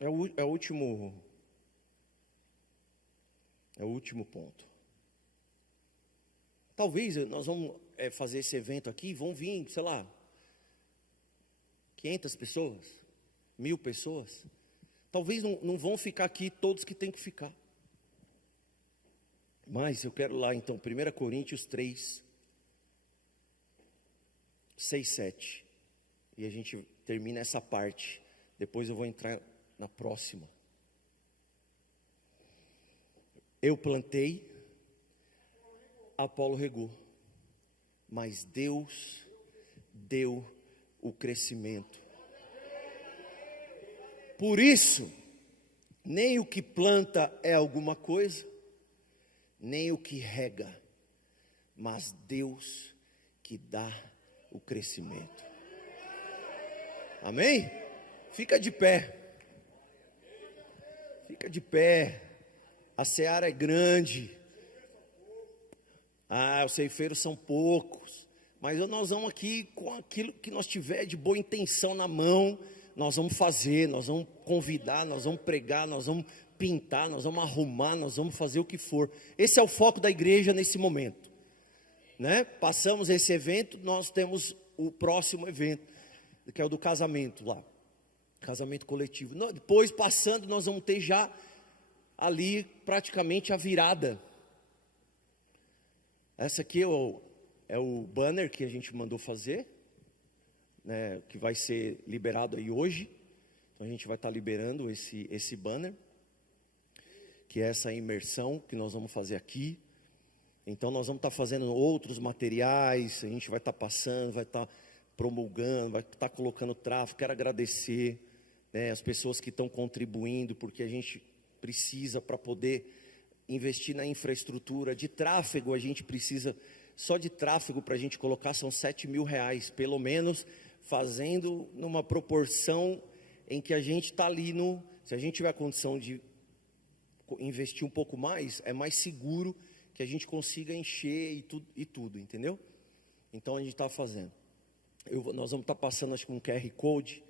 É o último ponto. Talvez nós vamos fazer esse evento aqui, vão vir, sei lá, 500 pessoas, 1000 pessoas. Talvez não vão ficar aqui todos que tem que ficar. Mas eu quero lá então, 1 Coríntios 3, 6, 7. E a gente termina essa parte. Depois eu vou entrar na próxima. Eu plantei, Apolo regou, mas Deus deu o crescimento. Por isso, nem o que planta é alguma coisa, nem o que rega, mas Deus que dá o crescimento. Amém? Fica de pé. Fica de pé. A seara é grande. Os ceifeiros são poucos. Mas nós vamos aqui com aquilo que nós tiver de boa intenção na mão. Nós vamos fazer, nós vamos convidar, nós vamos pregar, nós vamos pintar, nós vamos arrumar, nós vamos fazer o que for. Esse é o foco da igreja nesse momento, né? Passamos esse evento, nós temos o próximo evento, que é o do casamento lá, casamento coletivo. Depois, passando, nós vamos ter já ali praticamente a virada. Essa aqui é o banner que a gente mandou fazer, né, que vai ser liberado aí hoje. Então a gente vai estar liberando esse banner, que é essa imersão que nós vamos fazer aqui. Então nós vamos estar fazendo outros materiais, a gente vai estar passando, vai estar promulgando, vai estar colocando tráfego. Quero agradecer, né, as pessoas que estão contribuindo, porque a gente precisa, para poder investir na infraestrutura de tráfego, a gente precisa, só de tráfego para a gente colocar são R$7.000, pelo menos, fazendo numa proporção em que a gente está ali se a gente tiver condição de investir um pouco mais, é mais seguro que a gente consiga encher e tudo, entendeu? Então a gente está fazendo. Nós vamos estar passando, acho que um QR Code,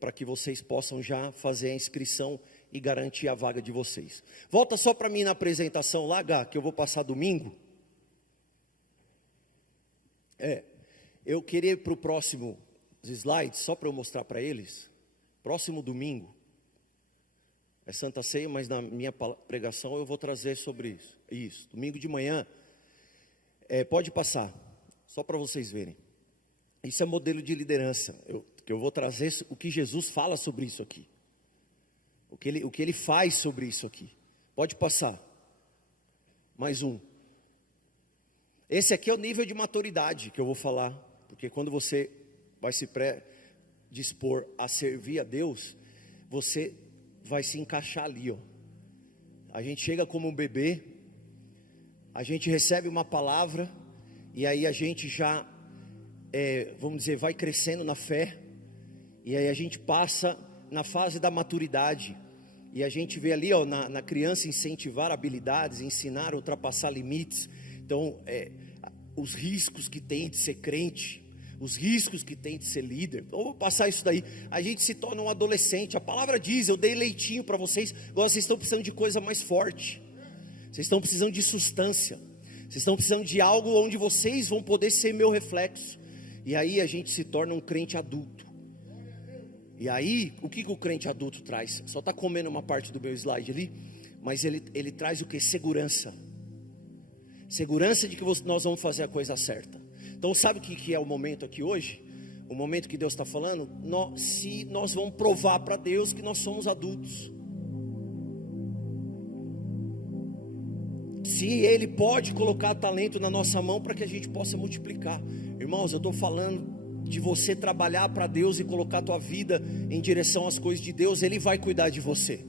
para que vocês possam já fazer a inscrição e garantir a vaga de vocês. Volta só para mim na apresentação lá, Gá, que eu vou passar domingo. Eu queria ir para o próximo slide, só para eu mostrar para eles. Próximo domingo, é Santa Ceia, mas na minha pregação eu vou trazer sobre isso. Domingo de manhã, pode passar, só para vocês verem. Isso é modelo de liderança, que eu vou trazer o que Jesus fala sobre isso aqui. O que ele faz sobre isso aqui. Pode passar. Mais um. Esse aqui é o nível de maturidade que eu vou falar. Porque quando você vai se predispor a servir a Deus, você vai se encaixar ali, ó. A gente chega como um bebê, a gente recebe uma palavra, e aí a gente já, vamos dizer, vai crescendo na fé, e aí a gente passa na fase da maturidade, e a gente vê ali, ó, na criança incentivar habilidades, ensinar a ultrapassar limites. Então, os riscos que tem de ser crente, os riscos que tem de ser líder. Então, vou passar isso daí. A gente se torna um adolescente. A palavra diz: eu dei leitinho para vocês. Agora vocês estão precisando de coisa mais forte. Vocês estão precisando de substância. Vocês estão precisando de algo onde vocês vão poder ser meu reflexo. E aí a gente se torna um crente adulto. E aí, o que o crente adulto traz? Só está comendo uma parte do meu slide ali, mas ele traz o que? Segurança. Segurança de que nós vamos fazer a coisa certa. Então sabe o que é o momento aqui hoje? O momento que Deus está falando, se nós vamos provar para Deus que nós somos adultos. Se Ele pode colocar talento na nossa mão para que a gente possa multiplicar. Irmãos, eu estou falando de você trabalhar para Deus e colocar a tua vida em direção às coisas de Deus. Ele vai cuidar de você.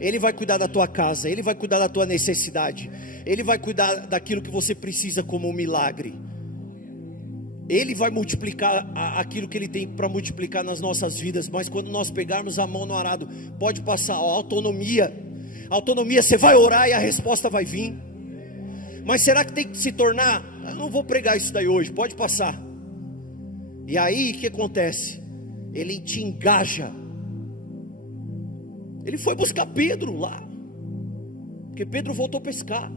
Ele vai cuidar da tua casa, Ele vai cuidar da tua necessidade, Ele vai cuidar daquilo que você precisa como um milagre. Ele vai multiplicar aquilo que Ele tem para multiplicar nas nossas vidas. Mas quando nós pegarmos a mão no arado, pode passar, ó, autonomia, você vai orar e a resposta vai vir. Mas será que tem que se tornar? Eu não vou pregar isso daí hoje, pode passar. E aí o que acontece? Ele te engaja. Ele foi buscar Pedro lá, porque Pedro voltou a pescar.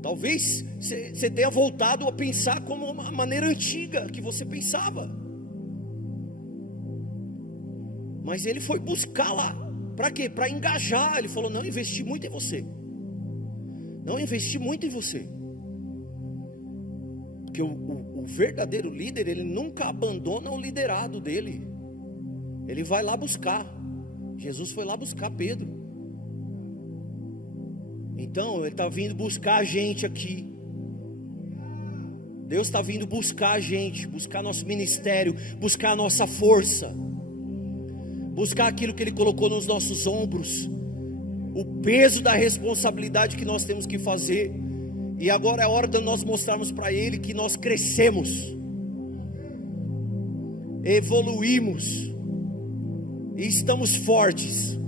Talvez você tenha voltado a pensar como uma maneira antiga que você pensava. Mas ele foi buscar lá. Para quê? Para engajar. Ele falou: não, investi muito em você. Não, investi muito em você. Porque o verdadeiro líder, ele nunca abandona o liderado dele. Ele vai lá buscar. Jesus foi lá buscar Pedro. Então Ele está vindo buscar a gente aqui. Deus está vindo buscar a gente, buscar nosso ministério, buscar a nossa força, buscar aquilo que Ele colocou nos nossos ombros, o peso da responsabilidade que nós temos que fazer. E agora é hora de nós mostrarmos para Ele que nós crescemos, evoluímos e estamos fortes.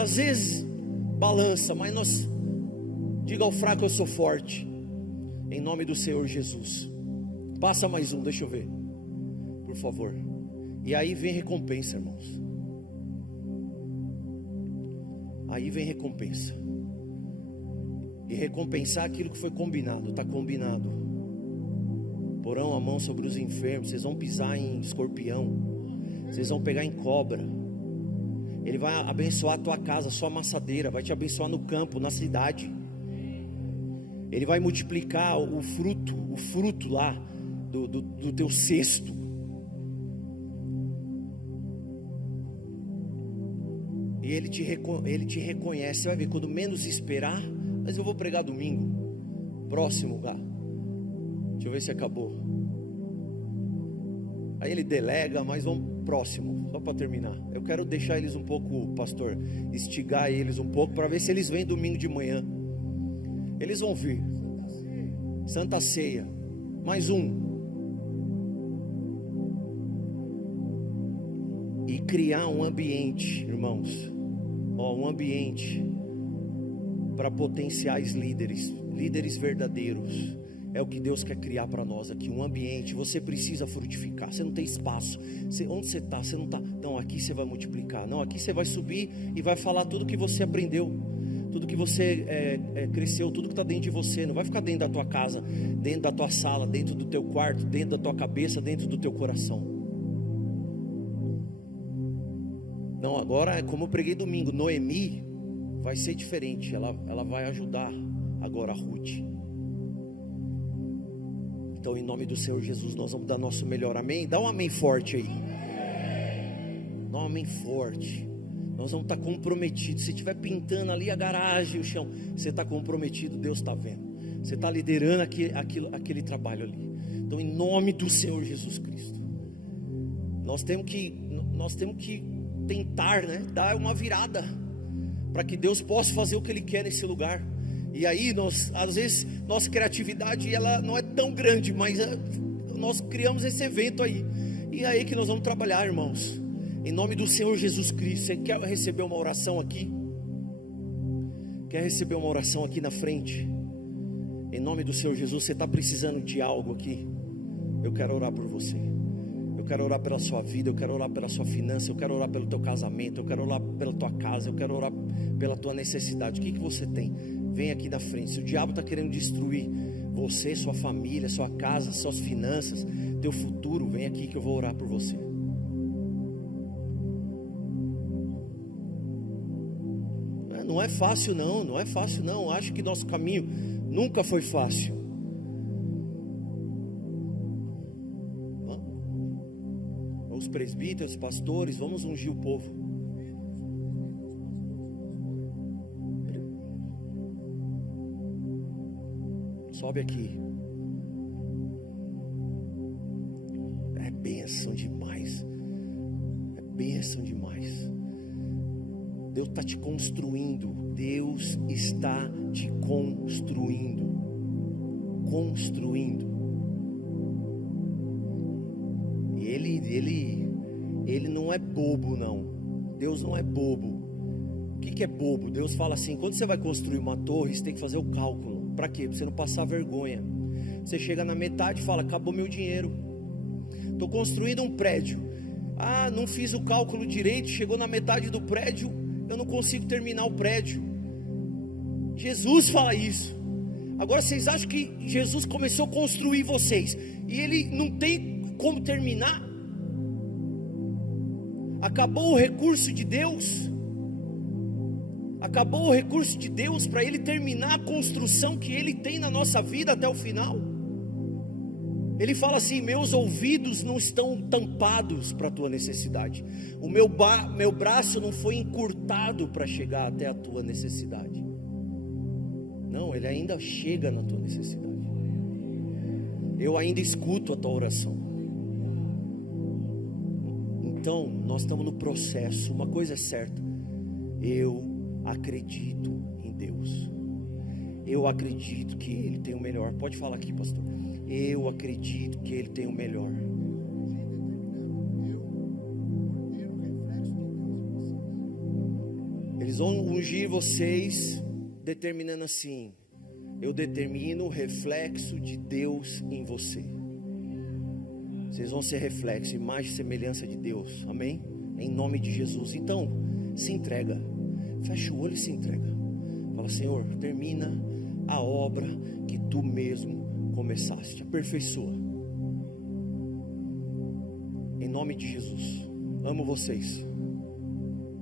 Às vezes balança, mas diga ao fraco: eu sou forte, em nome do Senhor Jesus. Passa mais um, deixa eu ver, por favor. E aí vem recompensa, irmãos. Aí vem recompensa. E recompensar aquilo que foi combinado. Está combinado. Porão a mão sobre os enfermos. Vocês vão pisar em escorpião. Vocês vão pegar em cobra. Ele vai abençoar a tua casa, a sua amassadeira. Vai te abençoar no campo, na cidade. Ele vai multiplicar o fruto lá do teu cesto. E Ele te reconhece. Você vai ver, quando menos esperar. Mas eu vou pregar domingo. Próximo, Gá. Deixa eu ver se acabou. Aí ele delega, mas vamos próximo, só para terminar. Eu quero deixar eles um pouco, pastor, instigar eles um pouco, para ver se eles vêm domingo de manhã. Eles vão vir. Santa Ceia. Mais um. criar um ambiente, irmãos, um ambiente para potenciais líderes verdadeiros. É o que Deus quer criar para nós aqui, um ambiente. Você precisa frutificar, você não tem espaço. Onde você está? Você não está. Não, aqui você vai multiplicar. Não, aqui você vai subir e vai falar tudo que você aprendeu, tudo que você cresceu, tudo que está dentro de você. Não vai ficar dentro da tua casa, dentro da tua sala, dentro do teu quarto, dentro da tua cabeça, dentro do teu coração. Não, agora, como eu preguei domingo, Noemi vai ser diferente. Ela vai ajudar agora a Ruth. Então, em nome do Senhor Jesus, nós vamos dar nosso melhor, amém? Dá um amém forte aí. Dá um amém forte. Nós vamos estar comprometidos. Se estiver pintando ali a garagem, o chão, você está comprometido, Deus está vendo. Você está liderando aquele trabalho ali. Então, em nome do Senhor Jesus Cristo, nós temos que tentar, né, dar uma virada, para que Deus possa fazer o que Ele quer nesse lugar. E aí, às vezes, nossa criatividade, ela não é tão grande, mas nós criamos esse evento aí. E é aí que nós vamos trabalhar, irmãos. Em nome do Senhor Jesus Cristo. Você quer receber uma oração aqui? Quer receber uma oração aqui na frente? Em nome do Senhor Jesus, você está precisando de algo aqui? Eu quero orar por você. Eu quero orar pela sua vida, eu quero orar pela sua finança, eu quero orar pelo teu casamento, eu quero orar pela tua casa, eu quero orar pela tua necessidade. O que você tem? Vem aqui na frente. Se o diabo está querendo destruir você, sua família, sua casa, suas finanças, teu futuro, vem aqui que eu vou orar por você. Não é fácil não, não é fácil não. Acho que nosso caminho nunca foi fácil. Os presbíteros, os pastores, vamos ungir o povo. Sobe aqui. É bênção demais. É bênção demais. Deus está te construindo. Deus está te construindo. Construindo. Ele não é bobo, não. Deus não é bobo. O que é bobo? Deus fala assim: quando você vai construir uma torre, você tem que fazer o cálculo. Para quê? Para você não passar vergonha. Você chega na metade e fala: acabou meu dinheiro. Estou construindo um prédio. Não fiz o cálculo direito. Chegou na metade do prédio, eu não consigo terminar o prédio. Jesus fala isso. Agora vocês acham que Jesus começou a construir vocês e Ele não tem como terminar? Acabou o recurso de Deus. Acabou o recurso de Deus para Ele terminar a construção que Ele tem na nossa vida até o final. Ele fala assim: meus ouvidos não estão tampados para a tua necessidade. O meu braço não foi encurtado para chegar até a tua necessidade. Não, Ele ainda chega na tua necessidade. Eu ainda escuto a tua oração. Então, nós estamos no processo. Uma coisa é certa: eu acredito em Deus. Eu acredito que Ele tem o melhor. Pode falar aqui, pastor. Eu acredito que Ele tem o melhor. Eles vão ungir vocês, determinando assim: eu determino o reflexo de Deus em você. Vocês vão ser reflexo, imagem e semelhança de Deus. Amém? Em nome de Jesus. Então, se entrega. Fecha o olho e se entrega. Fala: Senhor, termina a obra que Tu mesmo começaste. Aperfeiçoa. Em nome de Jesus. Amo vocês.